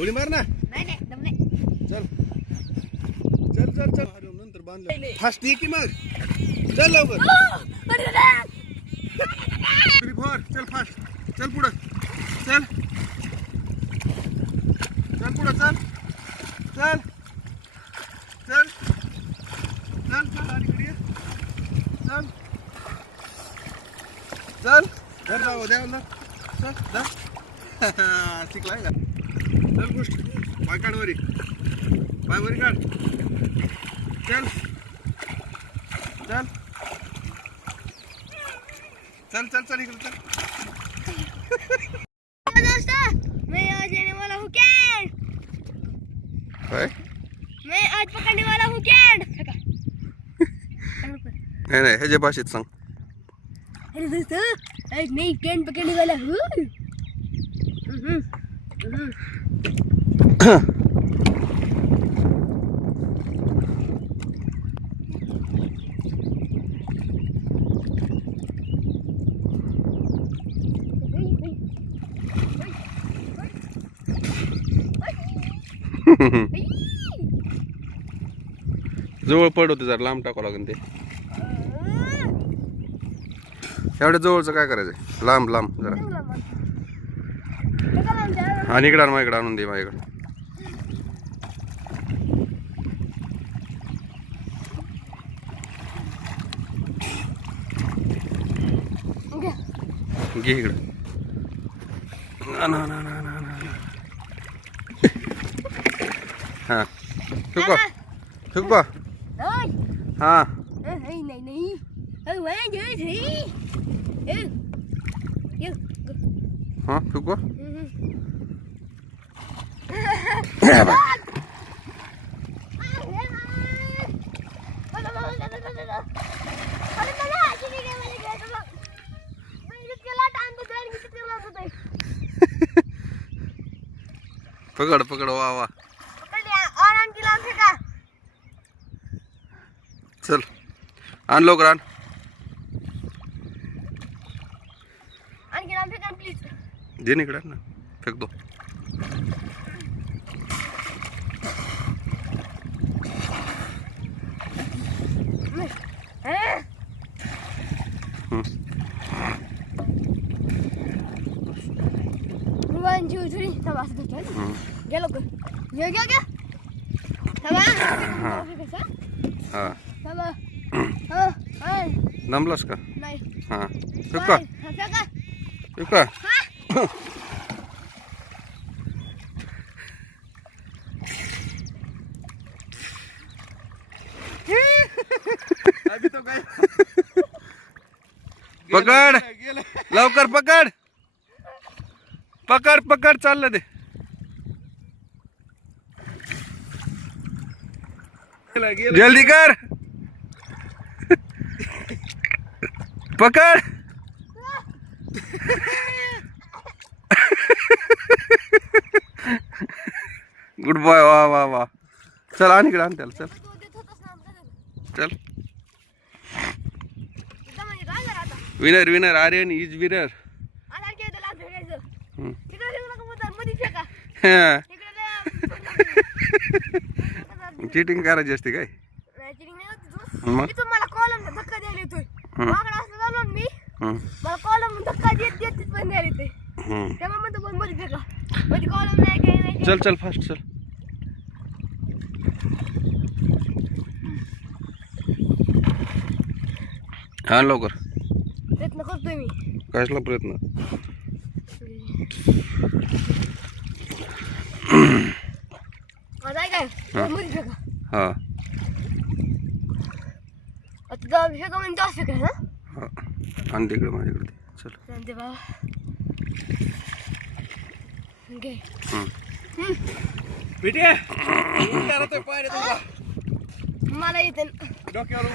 उडी मार ना. नाही नाही दम नाही. चल चल चल चल नंतर बांधलं फास्ट ये की मग चल लवकर. 3 4 चल फास्ट चल पुढं चल चल पुढं चल चल चल चल चल आणि इकडे ये. चल चल धर जाऊ द्या ना चल धर. शिकलाय का चल गोष्ट पाय काढ वरी पाय वरी काढ चल चल चल चल चल इकडे चल. दोस्तों मैं आज लेने वाला हूँ कैट. मैं आज पकड़ने वाला हूँ कैट. नाही नाही ह्याच्या भाषेत सांग. अरे दोस्तों आज मैं कैट पकड़ने वाला हूँ. जवळ पडवते जरा लांब टाकावं लागेल ते. एवढ्या जवळचं काय करायचं लांब लांब जरा. आणि इकडं मग इकडं आणून दे माझ्याकडं. घे इकडं. हां ठेवू का ठेवू का हां नहीं नहीं हां ठेवू का. पकड पकड वा वा चल आण लवकर आण. प्लीज दे इकडे ना फेक दो. गेलो नमलास का नाही हां ठेवू का ठेवू का. पकड लवकर पकड पकड पकड चाललं दे. जल्दी कर पकड. गुड बॉय वा वा वा. चल आणि इकडे आण त्याला चल चल. Winner winner Aryan is winner. Cheating करायची असते काय मग. मला कॉलम धक्का द्यायला येतोय मागडा असं झालो मी मला कॉलम धक्का देत देत पण द्यायला येते तेव्हा म्हणतो पण मध्ये फेका मध्ये कॉलम नाही काही नाही. चल चल फास्ट चल. हा लवकर प्रयत्न करतोय मी. कसला प्रयत्न. आता काय मध्ये फेका. हा आता जाऊ फेका म्हणजे जाऊ फेका ना. हा आणि तिकडे माझ्याकडे चल. सांगते बाबा घे मला येते.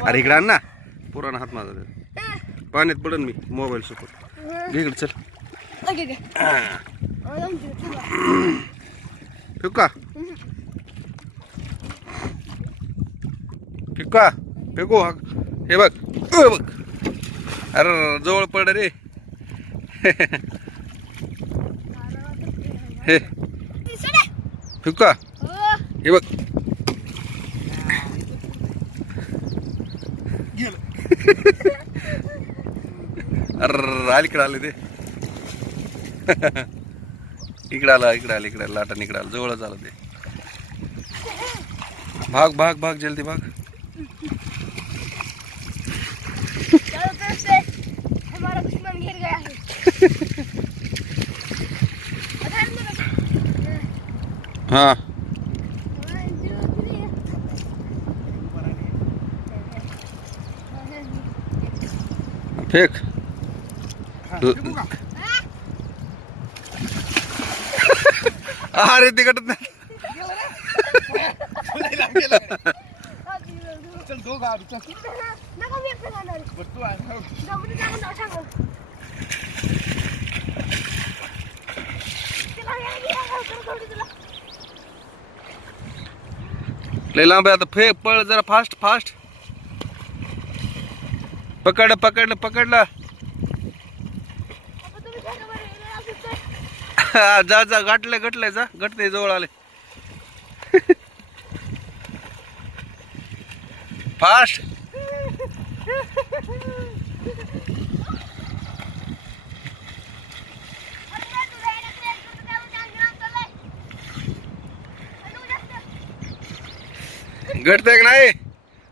अरे इकडे आण ना पुराणा हात माझा पाण्यात पडन मी मोबाईल सोबत. घे इकडे चल. ठेवू का ठेवू का फेकू. हे बघ बघ अरे जवळ पड रे. हे फेकू का हो. हे बघ अरे अलीकडे आले ते इकडे आला लाटा इकडे आला जवळच आलं ते भाग जल्दी भाग चलो फिर से हमारा दुश्मन गिर गया है अधर में हाँ 1 2 3 फेक अरे तिकट नाही चल दो गाडी चल नका मी एकटा जाणार आहे. तू आहे जाऊन जाऊन जाऊ सांगू तिला या थोडी तुला लय लांब आहे आता फेक पळ जरा फास्ट पकडलं आता तुम्ही सांगा बरं हे असं तर जा गटलंय जा गटते जवळ आले फास्ट गटतंय का नाही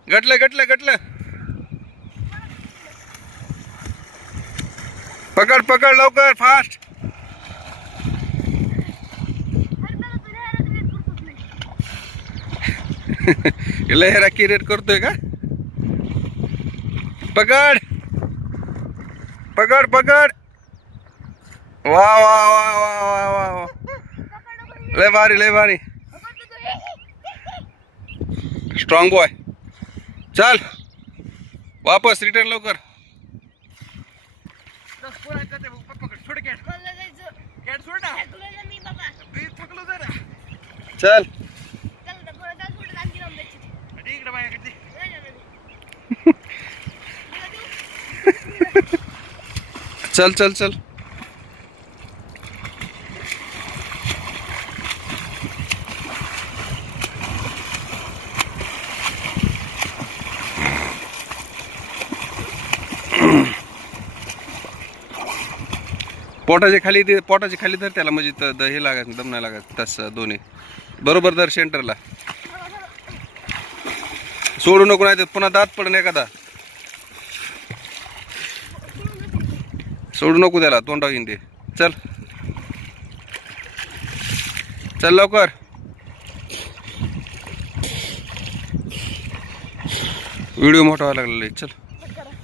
गटलं पकड लवकर फास्ट लहरा किरेट करतोय का पकड वा लय भारी स्ट्रॉंग बॉय चल वापस रिटर्न लवकर चल चल पोटाच्या खाली धर त्याला म्हणजे हे लागत दम नाही लागत तसं दोन्ही बरोबर धर सेंटरला सोडू नको नाही तर पुन्हा दात पडन एखादा सोडू नको त्याला तोंडावर येईन ते चल लवकर व्हिडिओ मोठा व्हायला लागलेला चल